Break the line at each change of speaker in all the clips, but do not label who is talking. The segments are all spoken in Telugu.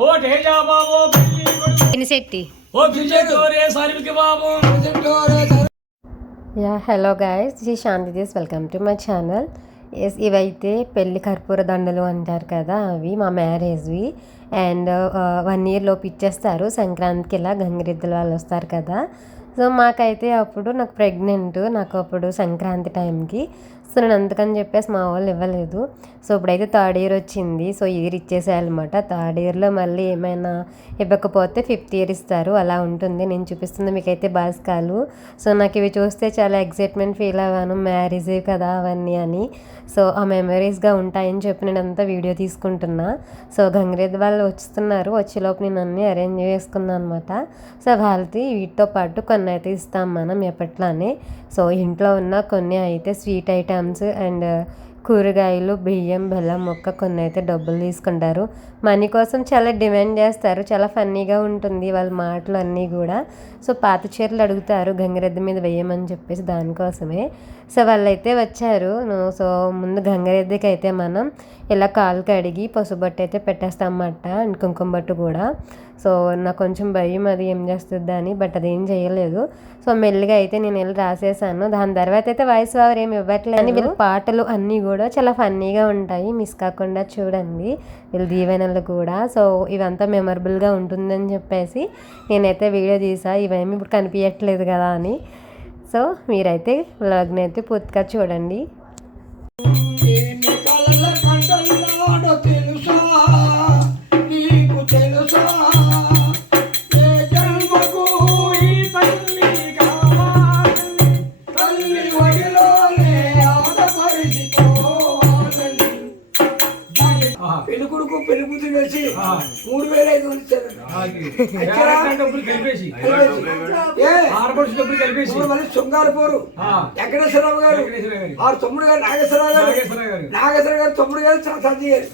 ఓ టేజా బాబు పెళ్ళి కొడుకు.
ఎనిశెట్టి
ఓ సర్వికి బాబు.
Yeah hello guys Sri Shanti this welcome to my channel. Yes ఇవైతే పెళ్ళి కర్పూర దండలు అంటారు కదా అవి మా మ్యారేజ్వి. అండ్ వన్ ఇయర్ లోపు ఇచ్చేస్తారు. సంక్రాంతికి ఇలా గంగిరెద్దుల వాళ్ళు వస్తారు కదా. సో మాకైతే అప్పుడు నాకు ప్రెగ్నెంట్ నాకు అప్పుడు సంక్రాంతి టైంకి సో నేను అందుకని చెప్పేసి మా వాళ్ళు ఇవ్వలేదు. సో ఇప్పుడైతే థర్డ్ ఇయర్ వచ్చింది. సో ఇయర్ ఇచ్చేసేయాలన్నమాట. థర్డ్ ఇయర్లో మళ్ళీ ఏమైనా ఇవ్వకపోతే ఫిఫ్త్ ఇయర్ ఇస్తారు. అలా ఉంటుంది. నేను చూపిస్తుంది మీకైతే బాస్కాలు. సో నాకు ఇవి చూస్తే చాలా ఎగ్జైట్మెంట్ ఫీల్ అవ్వాను. మ్యారేజ్ కదా అవన్నీ అని. సో ఆ మెమరీస్గా ఉంటాయని చెప్పి నేను అంతా వీడియో తీసుకుంటున్నా. సో గంగిరెద్దు వాళ్ళు వస్తున్నారు. వచ్చేలోపు నేను అన్నీ అరేంజ్ చేసుకున్నాను అనమాట సో వాళ్ళకి వీటితో పాటు కొన్ని అయితే ఇస్తాం మనం ఎప్పట్లానే. సో ఇంట్లో ఉన్న కొన్ని అయితే స్వీట్ ఐటమ్స్ అండ్ uh, కూరగాయలు బియ్యం బెల్లం మొక్క కొన్ని అయితే డబ్బులు తీసుకుంటారు. మనీ కోసం చాలా డిమాండ్ చేస్తారు. చాలా ఫన్నీగా ఉంటుంది వాళ్ళ మాటలు అన్నీ కూడా. సో పాత చీరలు అడుగుతారు గంగిరెద్దు మీద వేయమని చెప్పేసి దానికోసమే. సో వాళ్ళైతే వచ్చారు. సో ముందు గంగిరెద్దుకి అయితే మనం ఇలా కాలు కడిగి పసుబట్టు అయితే పెట్టేస్తాం అన్నమాట అండ్ కుంకుమ బట్టు కూడా. సో నాకు కొంచెం భయం అది ఏం చేస్తుంది అని బట్ అది ఏం చేయలేదు. సో మెల్లిగా అయితే నేను వెళ్ళి రాసేసాను. దాని తర్వాత అయితే వాయిస్ ఓవర్ ఏమి ఇవ్వట్లేదు. అని వీళ్ళ పాటలు అన్నీ కూడా చాలా ఫన్నీగా ఉంటాయి. మిస్ కాకుండా చూడండి. వీళ్ళ దీవెనలు కూడా. సో ఇవంతా మెమరబుల్గా ఉంటుందని చెప్పేసి నేనైతే వీడియో తీసా. ఇవేమి ఇప్పుడు కనిపించట్లేదు కదా అని. సో మీరైతే వ్లాగ్ని అయితే పూర్తిగా చూడండి.
కొడుకు పెళ్ళి కూతురు కలిసి మూడు వేల ఐదు వందలు ఇచ్చారు. మళ్ళీ. వెంకటేశ్వరరావు గారు. ఆరు తమ్ముడు గారు నాగేశ్వరరావు గారు. నాగేశ్వర గారు. తమ్ముడు గారు సాతాజీ గారు.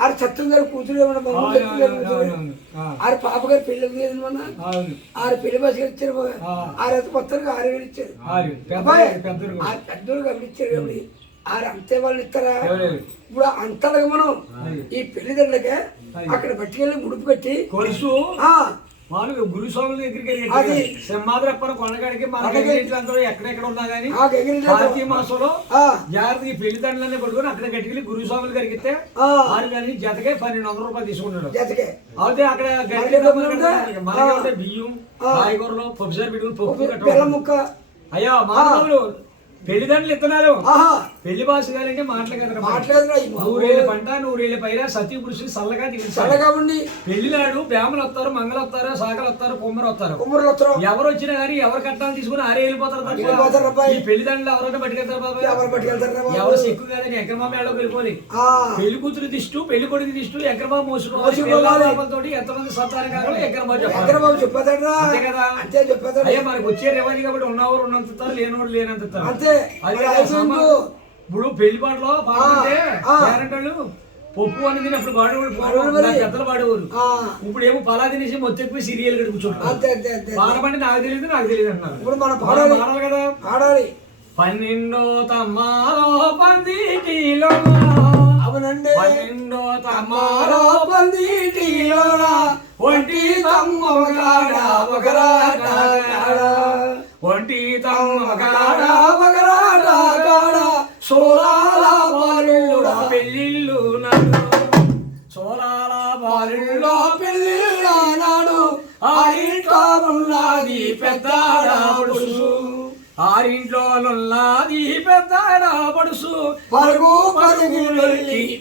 ఆరు సత్యం గారు కూతురు. ఆరు పాప గారు పెళ్ళి
అవును.
ఆరు పెళ్ళి బస్ గారు ఇచ్చారు. ఆరు కొత్తగా ఆరు వేలు ఇచ్చారు.
పెద్దలు
ఇచ్చారు కాబట్టి ఆరు అంతే వాళ్ళు ఇస్తారా? ఇప్పుడు అంతలాగా మనం. ఈ పెళ్ళిదండ్రులకే
అది.
అక్కడ పట్టుకెళ్ళి ముడుపు కట్టి
కొలుసు వాళ్ళు గురుస్వాముల దగ్గరికి సింహాద్రప్పన కొండగాడికి మన. గంగిరెద్దులందరూ ఎక్కడెక్కడ ఉన్నా
గంగిరెద్దులు
కార్తీక మాసంలో. జాగ్రత్త ఈ పెళ్ళి దండలన్నీ పట్టుకొని అక్కడ గట్టికెళ్ళి గురుస్వాముల
ఆ.
ఆరు కానీ జతకే పన్నెండు వందల రూపాయలు తీసుకున్నాడు
జతకే
అయితే అక్కడ
మనకి
బియ్యం. కాయగూరలు పప్పుసారి పెట్టుకుని పప్పు
ముక్క
అయ్యా మానవులు పెళ్ళి దండలు ఇస్తున్నారు పెళ్ళి బాసు గారంటే మాటలు కదా
మాట్లాడదురా.
నూరేళ్ళ పంట నూరేళ్ళ పైన సతీ పురుషులు చల్లగా దిగుతారు
చల్లగా ఉండి.
పెళ్ళినాడు బ్రాహ్మణులు వస్తారు మంగళ వస్తారు సాగలు వస్తారు కుమ్మరు వస్తారు.
కుమ్మరులు వస్తారు.
ఎవరు వచ్చినా కానీ ఎవరు కట్టాలని తీసుకుని ఆరే వెళ్ళిపోతారు తప్ప
వెళ్ళిపోతారు అబ్బాయి.
ఈ పెళ్ళి దండలు ఎవరైనా పట్టుకెళ్తారు బాబాయ్
ఎవరు పట్టుకెళ్తారు?
ఎవరు సిక్కు కాదని ఎక్కడమా మేడలోకి వెళ్ళిపోయి పెళ్ళి కూతురు దిష్టు పెళ్ళి కొడుకు దిష్టు ఎక్కడమా మోసుకోవాలి
మోసుకోవాలి.
తోటి ఎంతమంది సత్తారు
చెప్పేదాడ్రా
అంతే కదా.
అంతే చెప్పేదాడు
అయ్యా మనకు వచ్చే రేవాలి కాబట్టి ఉన్నవారు ఉన్నంత లేనివాడు లేనంత
అంతే.
ఇప్పుడు పెళ్ళి పాటలో పాడుతుంటే. పేరెంటాళ్ళు పప్పు అని తినప్పుడు పాడేవాడు. నా పెద్దలు పాడేవారు.
ఆ,
ఇప్పుడు ఏమో పలా తినేసి మొత్తం సీరియల్ గడి కూర్చుంటారు పాడమంటే నాకు తెలియదు నాకు తెలియదు అంటున్నారు.
ఇప్పుడు మనం పాడాలి.
పాడాలి కదా.
ఆడాలి
పన్నెండో తమ్మారో పందిటిలో.
అవునండి.
పన్నెండో
అమ్మారో
తమ్మారో
పందిటిలోన. ఒంటి తమ్మ కాడ ఒకరాట కాడ.
ఒంటి తమ్మ
కాడ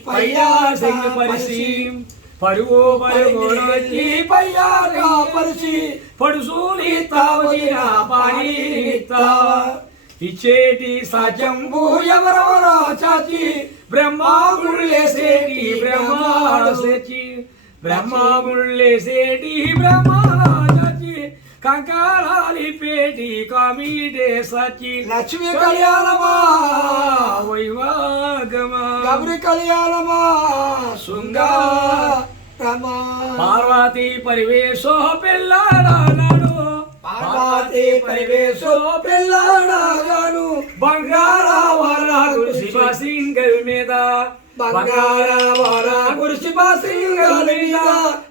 పరుగు వెళ్ళి
పరిసి పరుగు పరుగు
పయ్యాగా పరిచి
పడుసూని తావదిన పాడి ఇచ్చేటి సత్యంబు
ఎవరెవరో చాచి
బ్రహ్మాముళ్ళేసేటి బ్రహ్మాడసేచి బ్రహ్మాముళ్ళేసేటి బ్రహ్మా కంకాళాలి పేటి కామిడే సచి.
లక్ష్మి కళ్యాణమా
వైవాగమా.
గౌరి కళ్యాణమా శృంగా
పార్వతి పరివేశో పిల్లాడాడు
పార్వతి పరివేశో పిల్లడాగాను
బంగారావర శివ సింగల్ మీద.
బంగారావర
కురిసి సింగల్ మీద.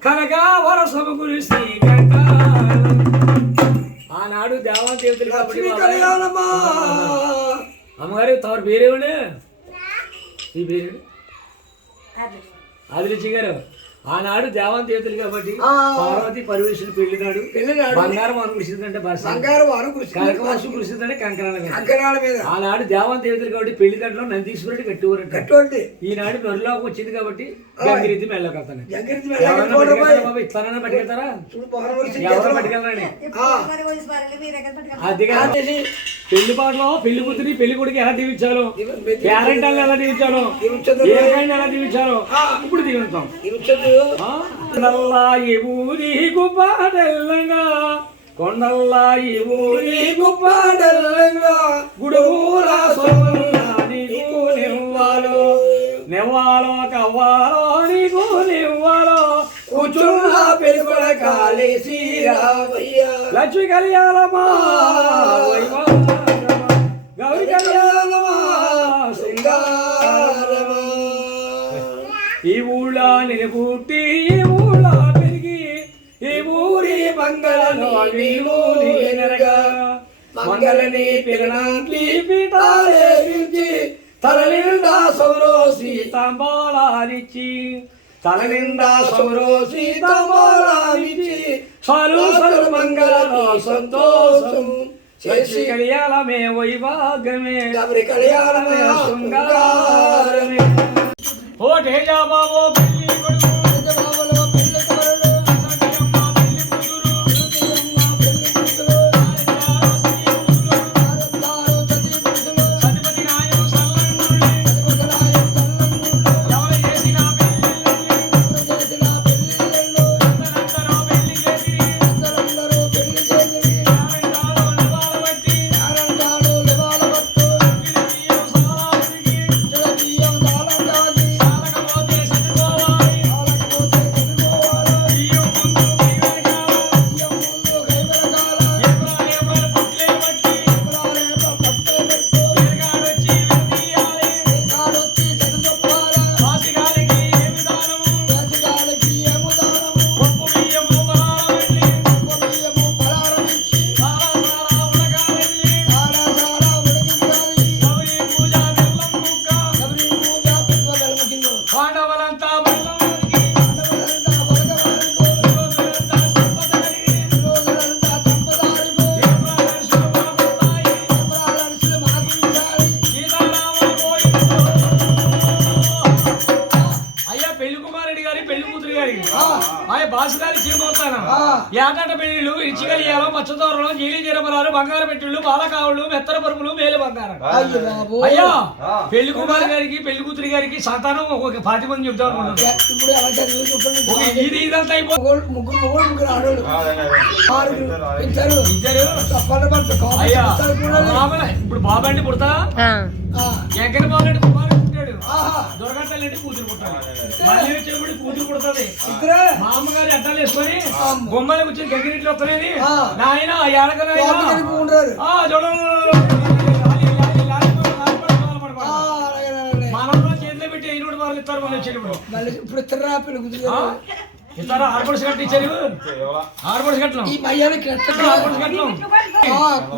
కనక వరసము గురి శ్రీకంఠాలం ఆనాడు కాబట్టి
లక్ష్మీ
బాబాయ్.
కళ్యాణమా
అమ్మగారు తమరు పేరేమండి? ఈ పేరు ఆదిలక్ష్మి గారు. ఆనాడు దేవాన్ దేవతలు కాబట్టి. పార్వతి పరమేశ్వరుడు పెళ్ళినాడు
పెళ్ళినాడు.
బంగారం అను భాష.
బంగారు వారు కృష్ణ
కనకవర్షం కురిసిందంటే కంకరాల మీద.
కంకణాల మీద.
ఆనాడు దేవాన్ దేవతలు కాబట్టి పెళ్ళి దాంట్లో నందీశ్వరుడు కట్టుకోరంట
కట్టోండి
ఈనాడు నొరలోకి వచ్చింది కాబట్టి గంగిరెద్ది పట్టుకెళ్తారా బాబు? ఇట్లానైనా పట్టుకెళ్తారా?
ఆ.
అదిగా పెళ్ళి పాటలో పెళ్ళి కూతురి పెళ్ళి కొడుకు ఎలా దీవించాలో? పేరెంట్ ఎలా దీవించాలో. ఏ ఎలా దీవించాలో? ఇప్పుడు దీవించాం? కొండల్లా ఈ ఊరి గుప్పాడెల్లంగా కొండల్లా ఈ ఊరి గుప్పాడెల్లంగా గుడూరా సోమల్లా నీకు నివ్వాలో నివ్వాలో కవ్వాలో నీకు నివ్వాలో
కూర్చున్న పెరుగుల కాలేసి
లక్ష్మి కళ్యాణమా వైభవమా, గౌరి కళ్యాణమా
శృంగారమా.
ఈ ఊళ్ళో నేను పుట్టి ఈ ఊళ్ళో పెరిగి ఈ ఊరి మంగళలో వీలు నీనరగా మంగళని పిల్లనాంటి పీఠాలే విరిచి తల నిండా సౌరోసి తాంబాలానిచ్చి తల నిండా సౌరోసి తాంబాలానిచ్చి సరు సరు మంగళలో సంతోషం చేసి. కళ్యాణమే వైభాగమే
కళ్యాణమా
శృంగారమే. ఓ తేజా బాబో కలియాలు పచ్చదోరలు జీలి జీరమరాలు బంగారు పెట్టిళ్ళు బాలకావులు మెత్తర పరుపులు మేలు బంగారం. అయ్యా పెళ్ళి కుమారు గారికి పెళ్ళి కూతురి గారికి సంతానం ఒక పాతి మంది చెప్తా అనుకున్నాను
ఇప్పుడు
ఇది ఇదంతా బాబండి పుడతా? ఎక్కడ బాబండి దొరకట్టలేంటి కూతురు మళ్ళీ వచ్చినప్పుడు కూతురు పుడుతుంది మా అమ్మగారు అడ్డాలు వేసుకొని బొమ్మలు కూర్చొని గగ్గిరిట్లు వస్తున్నాయి. నాయన
అలాగే.
మనలో చేతిలో పెట్టి ఐనూడు వాళ్ళు ఇస్తారు మళ్ళీ
మళ్ళీ ఇప్పుడు తిర్రా
ఆ? ఇస్తారా ఆర్పడిసి కట్టి ఇచ్చారు ఆర్పడిసి కట్టలం
ఈ మయ్యానికి
ఆర్పడిసి కట్టలం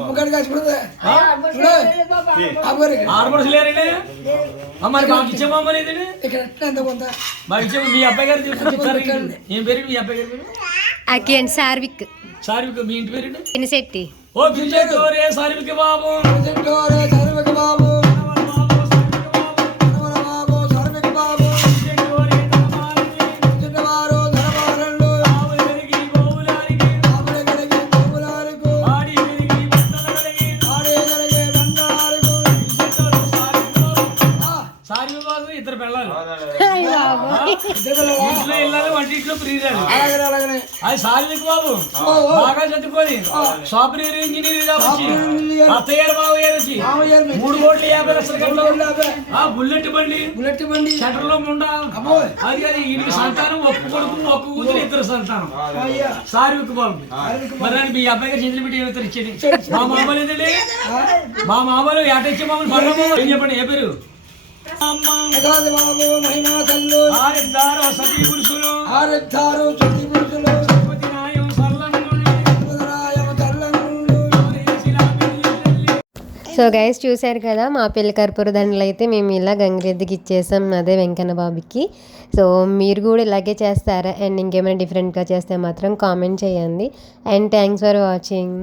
ముగ్గడి కాసిపోతే అమ్మగారికి
ఆర్పడిసి లేరండి ఆ, మరి మాకు ఇచ్చేమమ్మని ఇదండి
ఇక్కడ ఎట్లా ఎంత కొంత?
మాకు ఇచ్చే మీ అబ్బాయి గారు తీసుకొచ్చి ఏం పేరు మీ అబ్బాయి గారి పేరు?
అకి అండ్ సార్విక్
సార్ మీ ఇంటి పేరు
ఎనిశెట్టి
ఓ పిలిచేటోరే సార్విక బాబు.
చెట్టోరే సర్విక బాబు.
అది సార్విక బాబు. బాగా చదువుకొని సాఫ్ట్వేర్ ఇంజనీర్ బాబు గారు మూడు కోట్ల యాభై లక్షల బుల్లెట్ బండి.
బుల్లెట్ బండి.
సెంటర్లో ఉండా. అది సంతానం ఒక్క కొడుకు ఒక్క కూతురు ఇద్దరు సంతానం. సార్విక్ బాబు. మరి మీ అబ్బాయి గారు చేతులు పెట్టి ఇచ్చేది. మా మామలు ఏంటండి మా మామలు ఏటొచ్చే మామలు పడము ఏం చెప్పండి? ఏ పేరు? సతీ పురుషులు
పురుషులు
సో గైస్ చూశారు కదా మా పెళ్ళి కర్పూర దండలు అయితే మేము ఇలా గంగిరెద్దుకి ఇచ్చేసాం అదే వెంకన్న బాబుకి. సో మీరు కూడా ఇలాగే చేస్తారా? అండ్ ఇంకేమైనా డిఫరెంట్గా చేస్తే మాత్రం కామెంట్ చేయండి. And thanks for watching